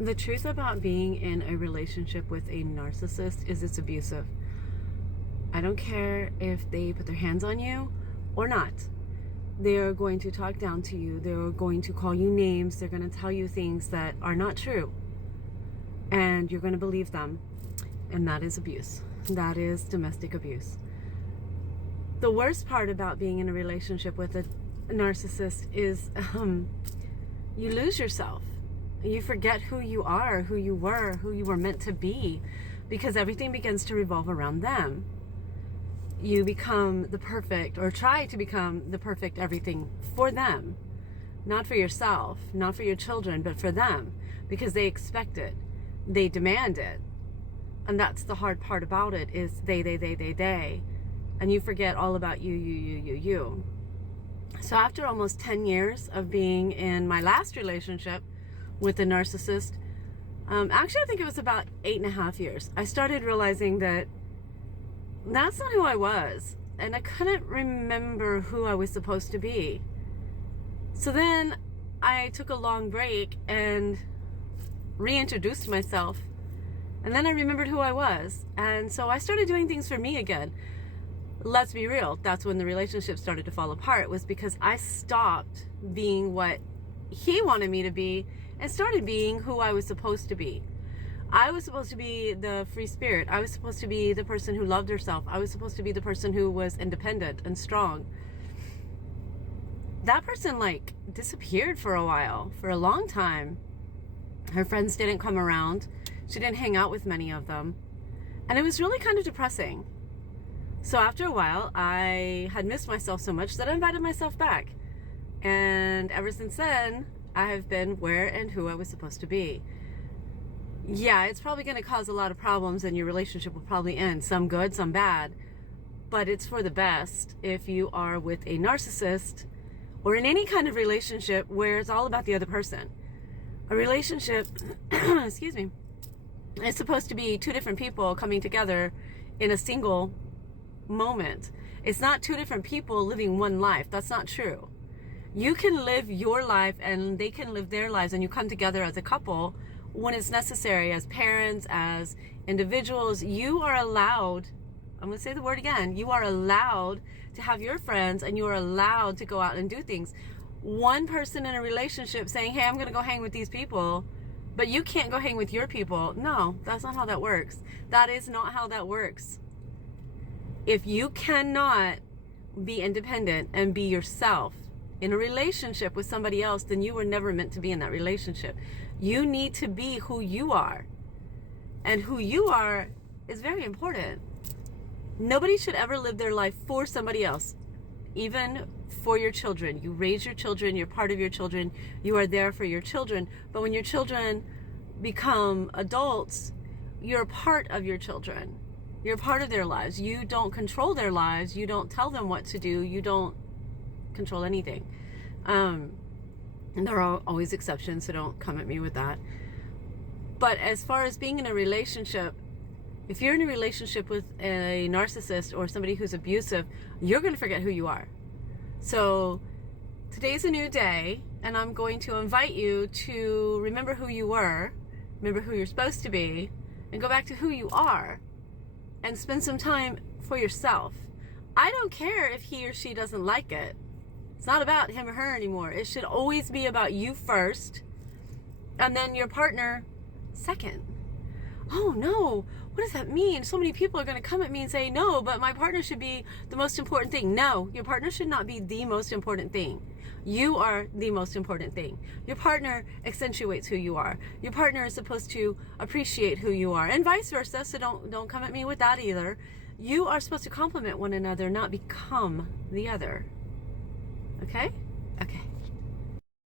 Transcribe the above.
The truth about being in a relationship with a narcissist is it's abusive. I don't care if they put their hands on you or not. They're going to talk down to you. They're going to call you names. They're going to tell you things that are not true. And you're going to believe them. And that is abuse. That is domestic abuse. The worst part about being in a relationship with a narcissist is you lose yourself. You forget who you are, who you were meant to be, because everything begins to revolve around them. You become the perfect, or try to become the perfect everything for them. Not for yourself, not for your children, but for them, because they expect it. They demand it. And that's the hard part about it, is they. And you forget all about you. So after almost 10 years of being in my last relationship with a narcissist, actually I think it was about 8.5 years, I started realizing that that's not who I was. And I couldn't remember who I was supposed to be. So then I took a long break and reintroduced myself. And then I remembered who I was. And so I started doing things for me again. Let's be real. That's when the relationship started to fall apart, was because I stopped being what he wanted me to be and started being who I was supposed to be. I was supposed to be the free spirit. I was supposed to be the person who loved herself. I was supposed to be the person who was independent and strong. That person disappeared for a while, for a long time. Her friends didn't come around. She didn't hang out with many of them. And it was really kind of depressing. So after a while, I had missed myself so much that I invited myself back. And ever since then, I have been where and who I was supposed to be. Yeah, it's probably going to cause a lot of problems, and your relationship will probably end. Some good, some bad. But it's for the best if you are with a narcissist or in any kind of relationship where it's all about the other person. A relationship, excuse me, is supposed to be two different people coming together in a single moment. It's not two different people living one life. That's not true. You can live your life and they can live their lives, and you come together as a couple when it's necessary, as parents, as individuals. You are allowed, I'm going to say the word again, you are allowed to have your friends, and you are allowed to go out and do things. One person in a relationship saying, hey, I'm going to go hang with these people, but you can't go hang with your people. No, that's not how that works. That is not how that works. If you cannot be independent and be yourself in a relationship with somebody else, then you were never meant to be in that relationship. You need to be who you are. And who you are is very important. Nobody should ever live their life for somebody else, even for your children. You raise your children, you're part of your children, you are there for your children. But when your children become adults, you're a part of your children. You're a part of their lives. You don't control their lives. You don't tell them what to do. You don't control anything. And there are always exceptions, so don't come at me with that. But as far as being in a relationship, if you're in a relationship with a narcissist or somebody who's abusive, you're going to forget who you are. So today's a new day, and I'm going to invite you to remember who you were, remember who you're supposed to be, and go back to who you are, and spend some time for yourself. I don't care if he or she doesn't like it. It's not about him or her anymore. It should always be about you first, and then your partner second. Oh no, what does that mean? So many people are going to come at me and say, no, but my partner should be the most important thing. No, your partner should not be the most important thing. You are the most important thing. Your partner accentuates who you are. Your partner is supposed to appreciate who you are, and vice versa, so don't come at me with that either. You are supposed to complement one another, not become the other. Okay? Okay.